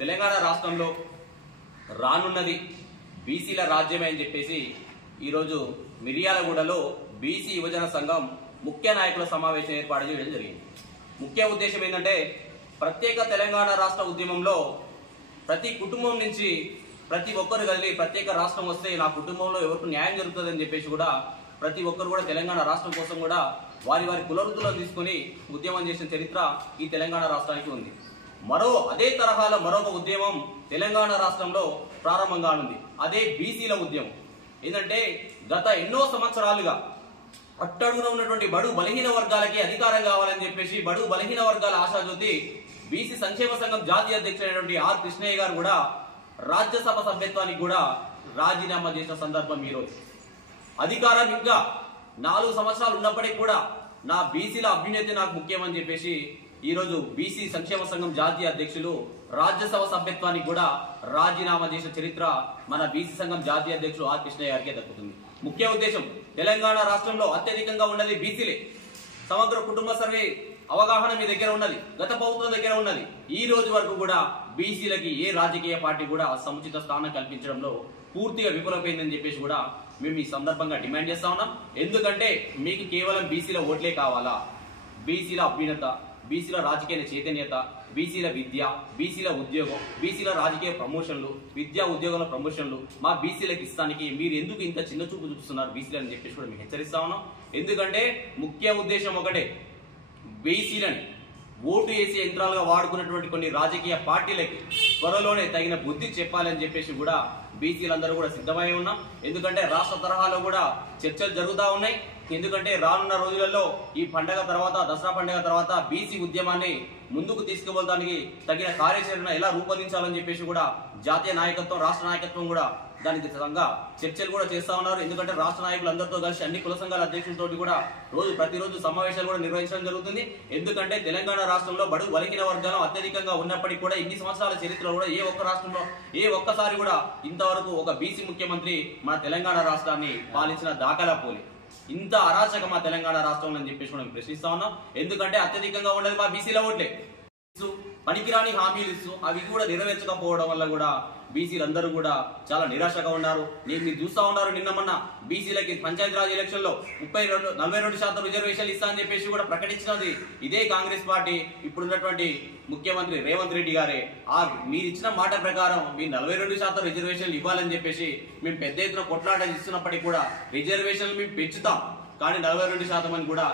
తెలంగాణ రాష్ట్రంలో రానున్నది బీసీల రాజ్యమే అని చెప్పేసి ఈరోజు మిర్యాలగూడలో బీసీ యువజన సంఘం ముఖ్య నాయకుల సమావేశం ఏర్పాటు చేయడం జరిగింది. ముఖ్య ఉద్దేశం ఏంటంటే ప్రత్యేక తెలంగాణ రాష్ట్ర ఉద్యమంలో ప్రతి కుటుంబం నుంచి ప్రతి ఒక్కరు కలిసి ప్రత్యేక రాష్ట్రం వస్తే నా కుటుంబంలో ఎవరికి న్యాయం జరుగుతుందని చెప్పేసి కూడా ప్రతి ఒక్కరు కూడా తెలంగాణ రాష్ట్రం కోసం కూడా వారి వారి కులవృత్తులను తీసుకుని ఉద్యమం చేసిన చరిత్ర ఈ తెలంగాణ రాష్ట్రానికి ఉంది. అదే తరహాలో మరొక ఉద్యమం తెలంగాణ రాష్ట్రంలో ప్రారంభం కానుంది. అదే బీసీల ఉద్యమం. ఏంటంటే గత ఎన్నో సంవత్సరాలుగా అట్టడుగున ఉన్నటువంటి బడుగు బలహీన వర్గాలకి అధికారం కావాలని చెప్పేసి బడుగు బలహీన వర్గాల ఆశాజ్యోతి బీసీ సంక్షేమ సంఘం జాతీయ అధ్యక్షుడైనటువంటి ఆర్ కృష్ణయ్య గారు కూడా రాజ్యసభ సభ్యత్వానికి కూడా రాజీనామా చేసిన సందర్భం ఈరోజు. అధికారం ఇంకా 4 సంవత్సరాలు ఉన్నప్పటికీ కూడా నా బీసీల అభ్యున్నతి నాకు ముఖ్యమని చెప్పేసి ఈరోజు బీసీ సంక్షేమ సంఘం జాతీయ అధ్యక్షులు రాజ్యసభ సభ్యత్వానికి కూడా రాజీనామా చేసిన చరిత్ర మన బీసీ సంఘం జాతీయ అధ్యక్షులు ఆర్ కృష్ణయ్య గారికే దక్కుతుంది. ముఖ్య ఉద్దేశం తెలంగాణ రాష్ట్రంలో అత్యధికంగా ఉన్నది బీసీలే. సమగ్ర కుటుంబ సర్వే అవగాహన మీ దగ్గర ఉన్నది, గత ప్రభుత్వం దగ్గర ఉన్నది. ఈ రోజు వరకు కూడా బీసీలకి ఏ రాజకీయ పార్టీ కూడా సముచిత స్థానం కల్పించడంలో పూర్తిగా విఫలమైందని చెప్పేసి కూడా మేము ఈ సందర్భంగా డిమాండ్ చేస్తా ఉన్నాం. ఎందుకంటే మీకు కేవలం బీసీల ఓట్లే కావాలా? బీసీల అభ్యున్నత, బీసీల రాజకీయ చైతన్యత, బీసీల విద్య, బీసీల ఉద్యోగం, బీసీల రాజకీయ ప్రమోషన్లు, విద్యా ఉద్యోగాల ప్రమోషన్లు మా బీసీలకు ఇస్తానికి మీరు ఎందుకు ఇంత చిన్న చూపు చూస్తున్నారు బీసీలు అని చెప్పేసి కూడా మేము హెచ్చరిస్తా ఉన్నాం. ఎందుకంటే ముఖ్య ఉద్దేశం ఒకటే, బీసీలని ఓటు వేసే యంత్రాలుగా వాడుకున్నటువంటి కొన్ని రాజకీయ పార్టీలకి త్వరలోనే తగిన బుద్ధి చెప్పాలని చెప్పేసి కూడా బీసీలందరూ కూడా సిద్ధమై ఉన్నాం. ఎందుకంటే రాష్ట్ర తరహాలో కూడా చర్చలు జరుగుతూ ఉన్నాయి. ఎందుకంటే రానున్న రోజులలో ఈ పండగ తర్వాత, దసరా పండుగ తర్వాత బీసీ ఉద్యమాన్ని ముందుకు తీసుకువెళ్ళడానికి తగిన కార్యాచరణ ఎలా రూపొందించాలని చెప్పేసి కూడా జాతీయ నాయకత్వం, రాష్ట్ర నాయకత్వం కూడా దానికి చర్చలు కూడా చేస్తా ఉన్నారు. ఎందుకంటే రాష్ట్ర నాయకులందరితో కలిసి అన్ని కుల సంఘాల అధ్యక్షులతో కూడా ప్రతిరోజు సమావేశాలు కూడా నిర్వహించడం జరుగుతుంది. ఎందుకంటే తెలంగాణ రాష్ట్రంలో బడుగు బలహీన వర్గాలు అత్యధికంగా ఉన్నప్పటికీ కూడా ఇన్ని సంవత్సరాల చరిత్రలో కూడా ఏ ఒక్క రాష్ట్రంలో ఒక్కసారి కూడా ఇంతవరకు ఒక బీసీ ముఖ్యమంత్రి మన తెలంగాణ రాష్ట్రాన్ని పాలించిన దాఖలా పోలే. ఇంత అరాచక మా తెలంగాణ రాష్ట్రంలో అని చెప్పేసి మనం ప్రశ్నిస్తా ఉన్నాం. ఎందుకంటే అత్యధికంగా ఉండేది మా బీసీల ఓట్లే. పనికిరాని హామీలు ఇస్తూ అవి కూడా నెరవేర్చకపోవడం వల్ల కూడా బీసీలందరూ కూడా చాలా నిరాశగా ఉన్నారు. మీరు చూస్తా ఉన్నారు, నిన్న మొన్న బీసీలకి పంచాయతీరాజ్ ఎలక్షన్ లో 42% రిజర్వేషన్లు ఇస్తా అని చెప్పేసి కూడా ప్రకటించినది ఇదే కాంగ్రెస్ పార్టీ. ఇప్పుడున్నటువంటి ముఖ్యమంత్రి రేవంత్ రెడ్డి గారే. మీరు ఇచ్చిన మాట ప్రకారం మీరు 42% రిజర్వేషన్లు ఇవ్వాలని చెప్పేసి మేము పెద్ద ఎత్తున కొట్లాట ఇస్తున్నప్పటికీ కూడా రిజర్వేషన్లు మేము పెంచుతాం, కానీ 42% అని కూడా